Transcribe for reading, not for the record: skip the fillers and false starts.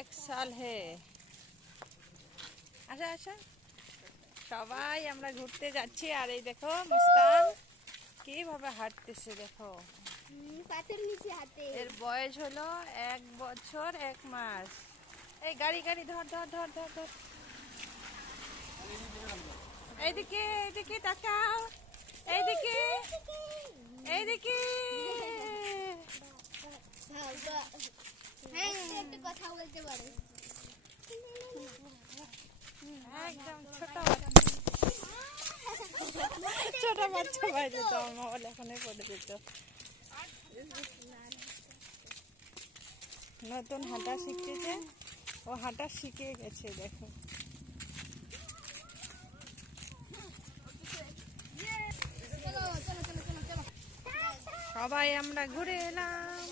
एक साल है। আচ্ছা আচ্ছা সবাই আমরা ঘুরতে যাচ্ছি আর এই দেখো মুস্তান কিভাবে হাঁটতেছে দেখো। পাথর নিচে হাতে। এর বয়স হলো 1 বছর 1 মাস। এই গাড়ি গাড়ি ধর ধর ধর ধর ধর। এইদিকে এইদিকে তাকাও, এইদিকে এইদিকে। হ্যাঁ একটু কথা বলতে পারে। একদম ছোট বাচ্চা, ছোট বাচ্চা বাইরে তো মোবাইল এখনই পড়ে যেত। নতুন হাঁটা শিখতেছে, ও হাঁটা শিখে গেছে দেখো। সবাই আমরা ঘুরে এলাম।